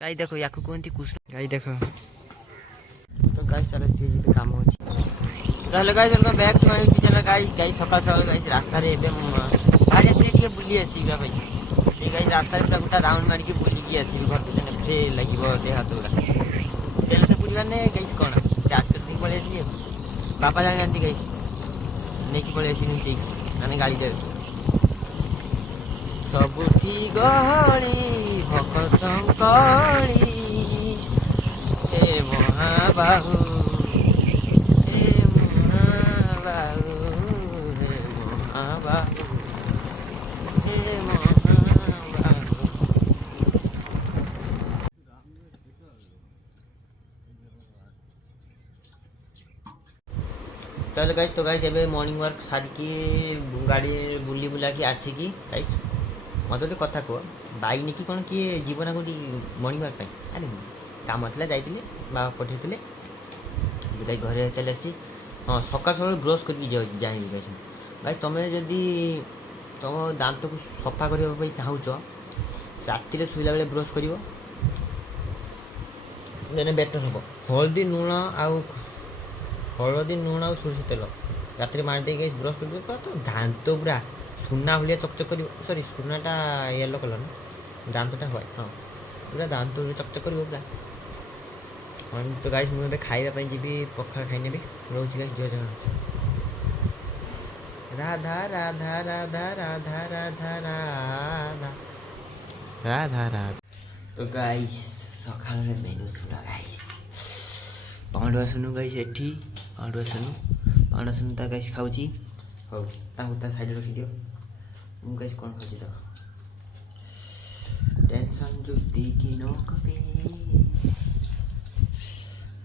गाई देखो या कहती कुछ गाई देख तो गाई चलो जी काम अच्छे guys back to my YouTube channel guys guys सकाल सकाल गाई रास्तार बाहर आसिक बुली आसवा भाई गाई रास्तार पूरा गोटा राउंड मारिक बुलिकी आसवि घर फ्री लगे देह हाथ पूरा तेल तो बुलवार नहीं गाई कौन चार्ज कर पलि आसली बापा जाना गाई नहीं पलि आसि मैंने गाड़ी देवे सबुठी गहली भक्तंकली हे महाबाहु हे महाबाहु हे महाबाहु हे महाबाहु। चल गाइस तो गाइस एबे मॉर्निंग वर्क सारिकी गाड़ी बुली बुला की आसिकी गाइस मत गोटे कथा कह बाइक नहीं कौन किए जीवन गोटी मर्णिंग वाक अरे कम था जाइए बाबा पठे गाई घरे चली आसी हाँ सकाल सकाल ब्रश करके जाए गाइस तुम्हें जदि तुम दांत को सफा करने चाहूच राति शुला बेले ब्रश कर बेटर हम हलदी लुण हलदी लुण सोरष तेल राति मारिदे गई ब्रश कर तो दांत पूरा सुना भाया चकचक कर सरी सुनाटा येलो कलर ना दांतटा ह्वाइट हाँ पूरा दांत चकचक कर पूरा हाँ तो गाइस मुझे खाइबा जी पखाल खाई नेबी रोज गाइस जय जगन्नाथ राधा राधा राधा राधा राधा राधा राधा राधा। तो गाइस सकाल मेनू सुना गाइस पांडुआ सुनु गाइस एठी पांडुआ सुनु ता गाइस खाऊची हो ता साइड रखी दियो मु गाइस कौन खाऊची तो टेंशन जुक्ति की नोक पे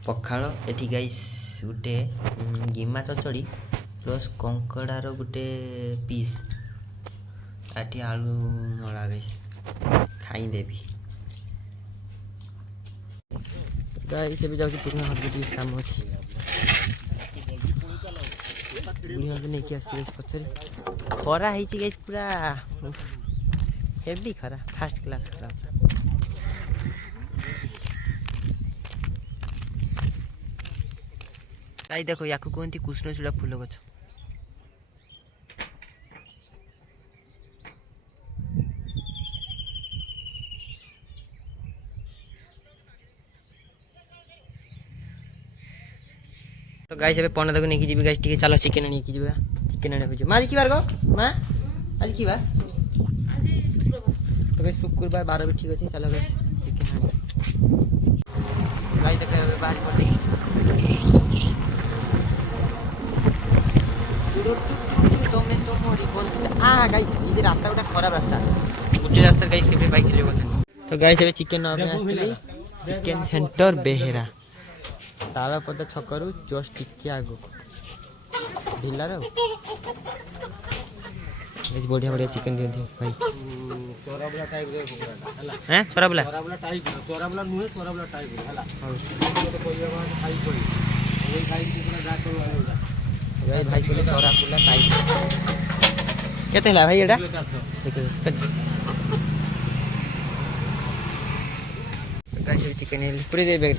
पखाल एठी गाइस गुटे गिमा चचड़ी प्लस कंकड़ार गुटे पीस आठी आलू नड़ा गाइस खाई देवी गाइस एबे जाउची पुरना हाथ गुटी काम अछि बुढ़िया नहीं कि आसी पचरे खरा है गाइस पूरा हेवी खरा फास्ट क्लास खरा गाई देखो या कहती कृष्णचूड़ा फूल गछ तो गाइस एबे पन्ना को नहीं जीवी गाइस टिके चलो चिकेन नहीं की जीवा चिकेन आने बुझे माँ की बार गो माँ आज की बार तो गाइस शुक्रवार 12 भी ठीक अच्छे चलो गाइस चिकेन गाइस देखो एबे बाहर कर देगी तुम्हें तो मोरी बोल गाइस ये रास्ता गोटा खराब रास्ता गोटे रास्ता गाइस केबे बाइक चलेबो तो गाइस एबे चिकेन आने आस्थिली चिकेन सेंटर बेहेरा तारापदा छकरू जस्ट टिके आगो ढिलार बढ़िया बढ़िया चिकेन दिखती भाई चोराबला टाइप हैं चोराबला चोराबला नुहे चोराबला टाइप हैला तो कोई खाई पड़ी वही खाई पूरा जा कर भाई भाई बोले चोराबला टाइप केते हला भाई एडा गाइस चिकेन पूरे दे बैग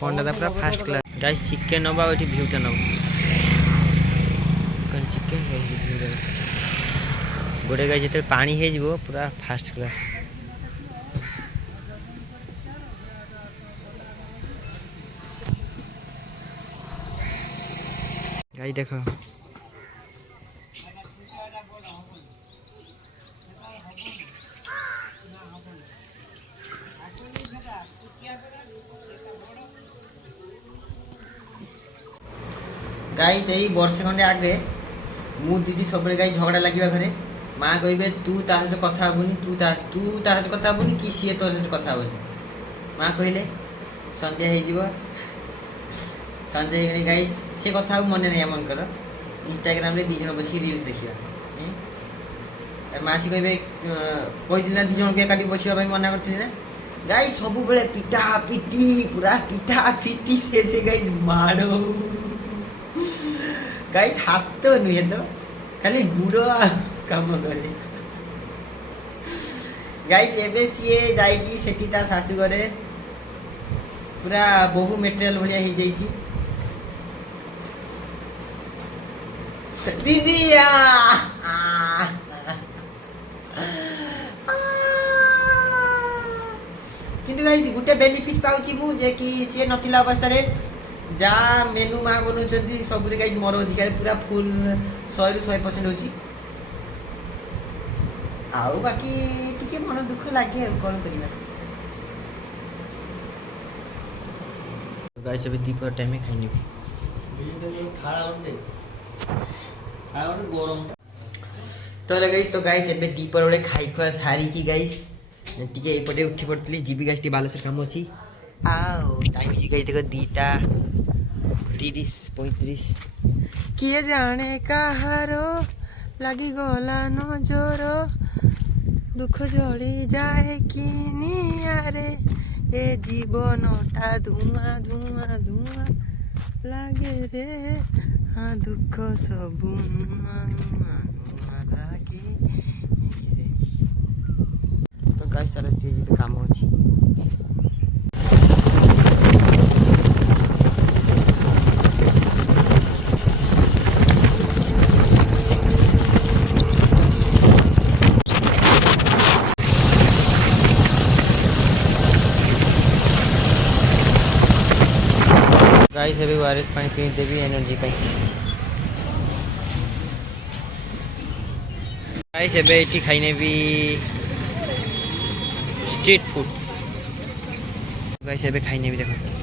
पंडा पूरा फास्ट क्लास गाइस चिकेन नबा ओठी भ्यूटा नब चिकेन गोटे गाई जिते पानी है जीवो पूरा फास्ट क्लास गाई देखो गाई से वर्षे खंडे आगे मु दीदी सब गाई झगड़ा लगे घरे माँ कहे तू ता सहित कथा हेबुनि तू ता सहित कथा हेबुनि कि सी तो सहित कथा हेबुनि माँ कहले संध्या हो संजय गाई से कथा मन नहीं मनकर इंस्टाग्राम रे 2 जन बस रील्स देखिया मासी कहे कही ना 2 जन के काटी बसवा मना करती ना गाई सब बेले पिटा पिटी पूरा पिटा पिटी से गाई मारो गाई हाथ तो नुहे तो खाली गुड़ काम करे गाइस एबे सीए जाइकी सेठी ता सासु घरे पूरा बहु मटेरियल भलिया ही जाइची दीदी किंतु गाइस गुटे बेनिफिट पाउची मु जे कि सीए नथिला अवस्था रे जा मेनू मा बनु जदी सब रे गाइस मोर अधिकार पूरा फुल 100 रु 100% होची आउ बाकी टिके मन दुख लागे कोन करिया गाइस अभी दीपर टाइम में खाइनी तो गाइस एबे दीपर बड़े खाई खुआ सारी की गाइस टिके एपटे उठी पड़तली जीबी गाइस टी बालेश्वर काम अछि आओ टाइम सी गाइस देखो 2:35 किए जाने कहारो लगी गला नजर दुख जड़ी जाए कि नियारे ए जीवनटा धुआं धुआं धुआं लागे रे हाँ दुख सब नुआ नुआ नुआ लागे रे तो गाइस चलो ये काम होची गाइस अभी वारिस पानी पी देवी एनर्जी पाई गाइस अबे इसी खाइने भी स्ट्रीट फूड गाइस अबे खाइने भी देखो